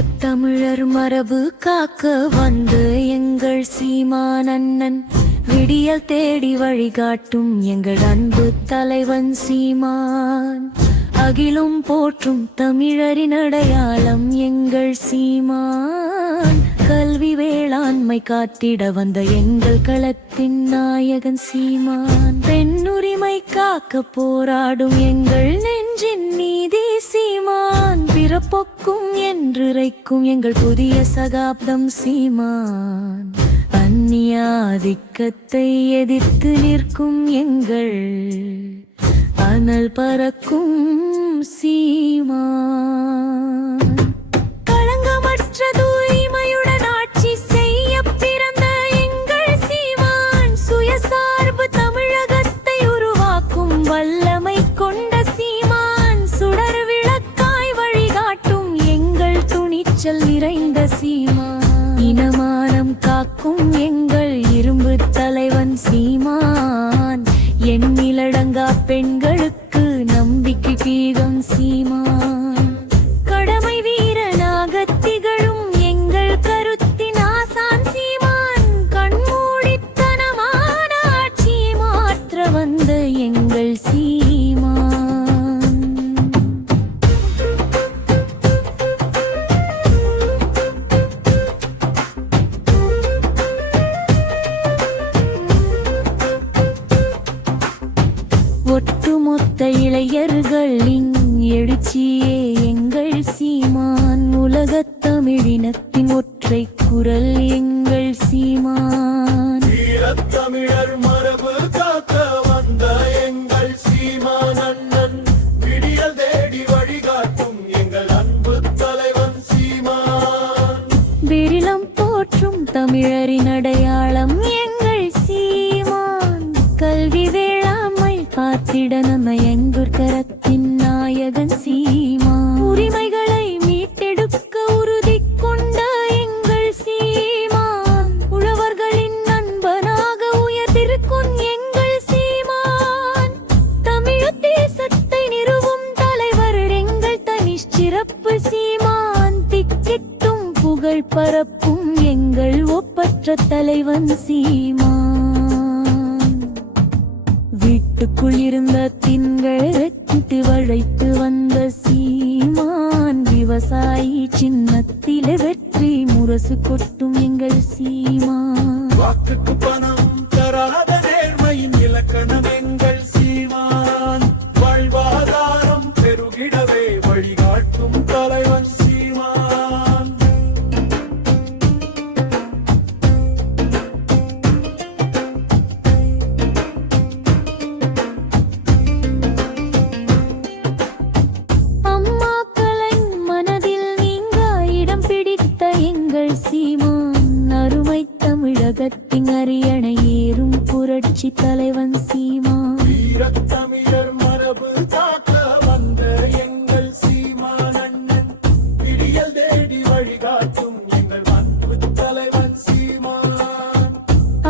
வீரத்தமிழர் மரபு காக்க வந்து எங்கள் சீமான் அண்ணன் விடியல் தேடி வழிகாட்டும் எங்கள் அன்பு தலைவன் சீமான். அகிலும் போற்றும் தமிழரின் அடையாளம் எங்கள் சீமான். கல்வி வேளாண்மை காத்திட வந்த எங்கள் களத்தின் நாயகன் சீமான். பெண்ணுரிமை காக்க போராடும் எங்கள் நெஞ்சின் நீதி சீமான். பிறப்பொக்கும் என்றுரைக்கும் எங்கள் புதிய சகாப்தம் சீமான். அந்நியாதிக்கத்தை எதிர்த்து நிற்கும் எங்கள் அனல் பறக்கும் சீமான். களங்கமற்ற தூய்மையுடன் ஆட்சி செய்ய பிறந்த எங்கள் சீமான். சுயசார்பு தமிழகத்தை உருவாக்கும் வல்லமை கொண்ட சீமான். சுடர் விளக்காய் வழிகாட்டும் எங்கள் துணிச்சல் நிறைந்த சீமான். இனமானம் காக்கும் எங்கள் இரும்பு தலைவன் சீமான். எண்ணிலடங்கா பெண்களுக்கு நம்பிக்கை கீதம் சீமான். கடமை வீரனாக திகழும் எங்கள் கருத்தின் ஆசான் சீமான். கண்மூடித்தனமான ஆட்சி மாற்ற வந்த எங்கள் சீமான். ஒட்டுமொத்த இளைஞர்களின் எழுச்சியே எங்கள் சீமான். உலகத் தமிழினத்தின் ஒற்றை குரல் எங்கள் சீமான். வீரத்தமிழர் மரபு காக்க வந்த எங்கள் சீமான் அண்ணன். விடியல் தேடி வழிகாட்டும் எங்கள் அன்பு தலைவன் சீமான். விரிலம் போற்றும் தமிழரின் அடையாளம் எங்கள் சீமான். கல்வி வேளாண்மை காத்திட நம்ம எங்கள் கரத்தின் நாயகன் சீமான். உரிமைகளை மீட்டெடுக்க உறுதி கொண்ட எங்கள் சீமான். உழவர்களின் நண்பனாக உயர்ந்திருக்கும் எங்கள் சீமான். தமிழ் தேசத்தை நிறுவும் தலைவர் எங்கள் தனிச்சிறப்பு சீமான். திக்கிட்டும் புகழ் பரப்பும் எங்கள் ஒப்பற்ற தலைவன் சீமான். வீட்டுக்குள் இருந்த திங்கள் வெட்டு வழைத்து வந்த சீமான். விவசாயி சின்னத்திலே வெற்றி முரசு கொட்டும் எங்கள் சீமான். வாக்குக்கு பணம் தராத நேர்மையின் இலக்கணம் எங்கள் சீமான். வாழ்வாதாரம் பெருகிடவே வழிகாட்டும் தலைவன் சீமான். அம்மாக்களின் மனதில் நீங்க இடம் பிடித்த எங்கள் சீமான். அருமை தமிழகத்தின் அரியணை ஏறும் புரட்சி தலைவன் சீமான். வீரத்தமிழர் மரபு காக்க வந்த எங்கள் சீமான் அண்ணன். விடியல் தேடி வழிகாட்டும் எங்கள் அன்பு தலைவன் சீமான்.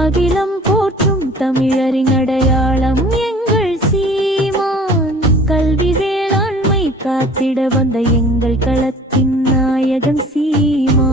அகிலம் போற்றும் தமிழரின் அடையாளம் எங்கள் சீமான். கல்வி வேளாண்மை காத்திட வந்த எங்கள் களத்தின் நாயகன் சீமான்.